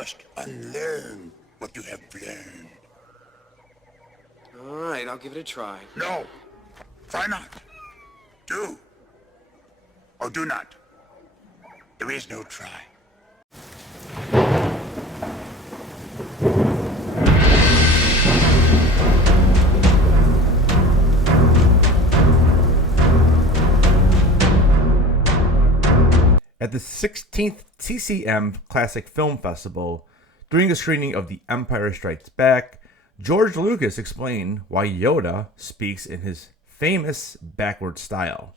must unlearn what you have learned. All right, I'll give it a try. No. Try not. Do. Or do not. There is no try. At the 16th TCM Classic Film Festival, during a screening of The Empire Strikes Back, George Lucas explained why Yoda speaks in his famous backward style.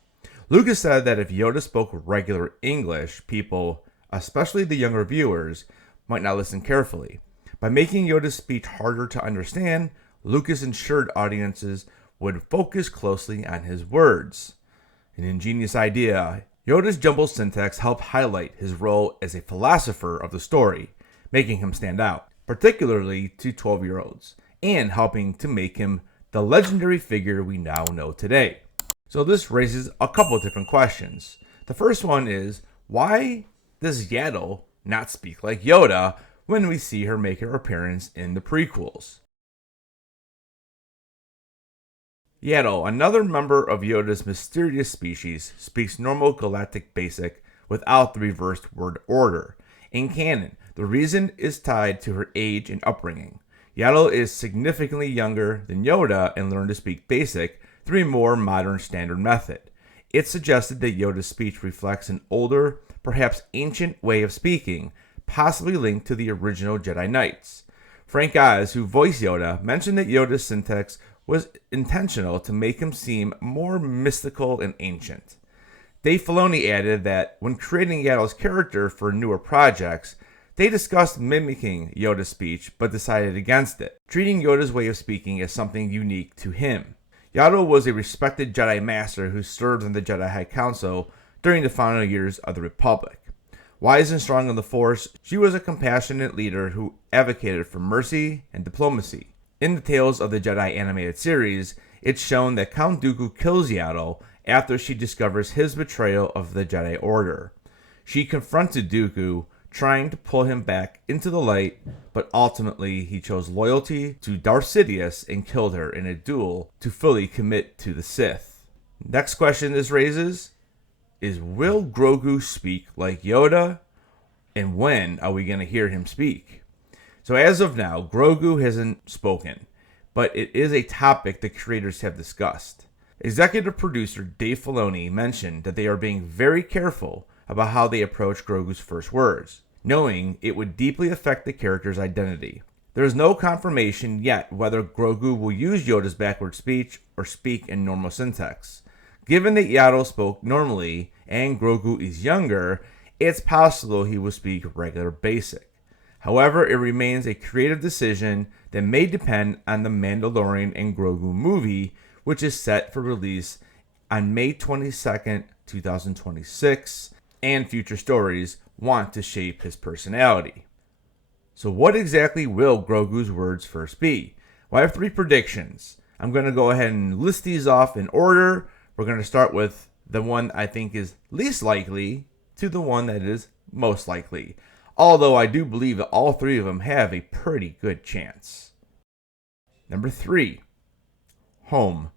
Lucas said that if Yoda spoke regular English, people, especially the younger viewers, might not listen carefully. By making Yoda's speech harder to understand, Lucas ensured audiences would focus closely on his words. An ingenious idea. Yoda's jumbled syntax helped highlight his role as a philosopher of the story, making him stand out, particularly to 12-year-olds, and helping to make him the legendary figure we now know today. So this raises a couple of different questions. The first one is, why does Yaddle not speak like Yoda when we see her make her appearance in the prequels? Yaddle, another member of Yoda's mysterious species, speaks normal Galactic Basic without the reversed word order. In canon, the reason is tied to her age and upbringing. Yaddle is significantly younger than Yoda and learned to speak Basic through a more modern standard method. It's suggested that Yoda's speech reflects an older, perhaps ancient way of speaking, possibly linked to the original Jedi Knights. Frank Oz, who voiced Yoda, mentioned that Yoda's syntax was intentional to make him seem more mystical and ancient. Dave Filoni added that when creating Yaddle's character for newer projects, they discussed mimicking Yoda's speech but decided against it, treating Yoda's way of speaking as something unique to him. Yaddle was a respected Jedi Master who served in the Jedi High Council during the final years of the Republic. Wise and strong in the Force, she was a compassionate leader who advocated for mercy and diplomacy. In the Tales of the Jedi animated series, it's shown that Count Dooku kills Yaddle after she discovers his betrayal of the Jedi Order. She confronted Dooku, trying to pull him back into the light, but ultimately he chose loyalty to Darth Sidious and killed her in a duel to fully commit to the Sith. Next question this raises is, will Grogu speak like Yoda? And when are we going to hear him speak? So as of now, Grogu hasn't spoken, but it is a topic the creators have discussed. Executive producer Dave Filoni mentioned that they are being very careful about how they approach Grogu's first words, knowing it would deeply affect the character's identity. There is no confirmation yet whether Grogu will use Yoda's backward speech or speak in normal syntax. Given that Yaddle spoke normally and Grogu is younger, it's possible he will speak regular Basic. However, it remains a creative decision that may depend on the Mandalorian and Grogu movie, which is set for release on May 22nd, 2026, and future stories want to shape his personality. So what exactly will Grogu's words first be? Well, I have 3 predictions. I'm going to go ahead and list these off in order. We're going to start with the one I think is least likely to the one that is most likely. Although I do believe that all 3 of them have a pretty good chance. Number 3. Home.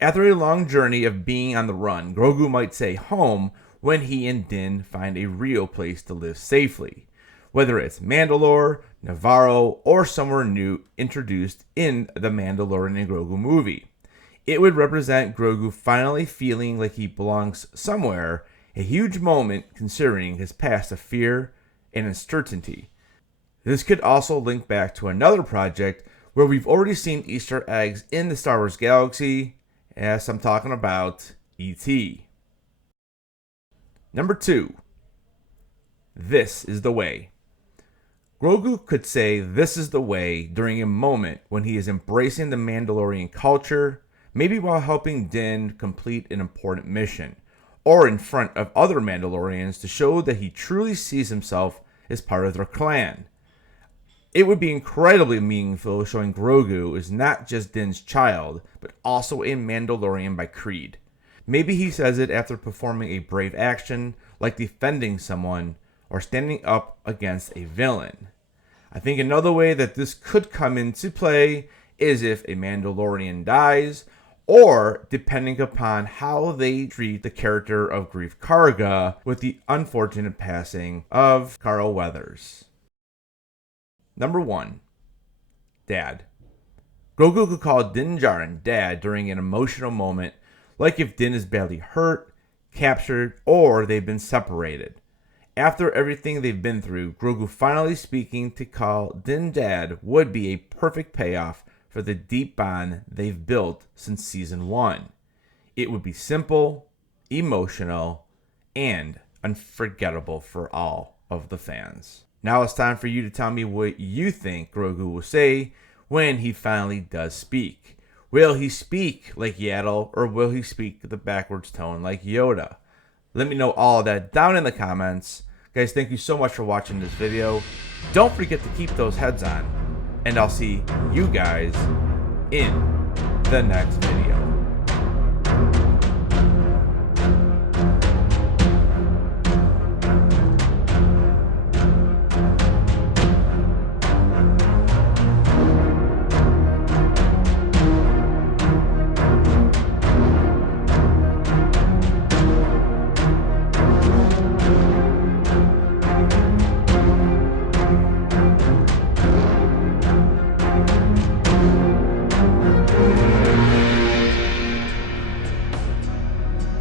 After a long journey of being on the run, Grogu might say home when he and Din find a real place to live safely. Whether it's Mandalore, Navarro, or somewhere new introduced in the Mandalorian and Grogu movie. It would represent Grogu finally feeling like he belongs somewhere, a huge moment considering his past of fear and uncertainty. This could also link back to another project where we've already seen Easter eggs in the Star Wars galaxy, as I'm talking about E.T. Number 2. This is the way. Grogu could say this is the way during a moment when he is embracing the Mandalorian culture, maybe while helping Din complete an important mission, or in front of other Mandalorians to show that he truly sees himself as part of their clan. It would be incredibly meaningful showing Grogu is not just Din's child, but also a Mandalorian by creed. Maybe he says it after performing a brave action, like defending someone or standing up against a villain. I think another way that this could come into play is if a Mandalorian dies, or depending upon how they treat the character of Grief Karga with the unfortunate passing of Carl Weathers. Number 1. Dad. Grogu could call Din Djarin Dad during an emotional moment, like if Din is badly hurt, captured, or they've been separated. After everything they've been through, Grogu finally speaking to call Din Dad would be a perfect payoff for the deep bond they've built since Season 1. It would be simple, emotional, and unforgettable for all of the fans. Now it's time for you to tell me what you think Grogu will say when he finally does speak. Will he speak like Yaddle, or will he speak with a backwards tone like Yoda? Let me know all of that down in the comments. Guys, thank you so much for watching this video. Don't forget to keep those heads on, and I'll see you guys in the next video.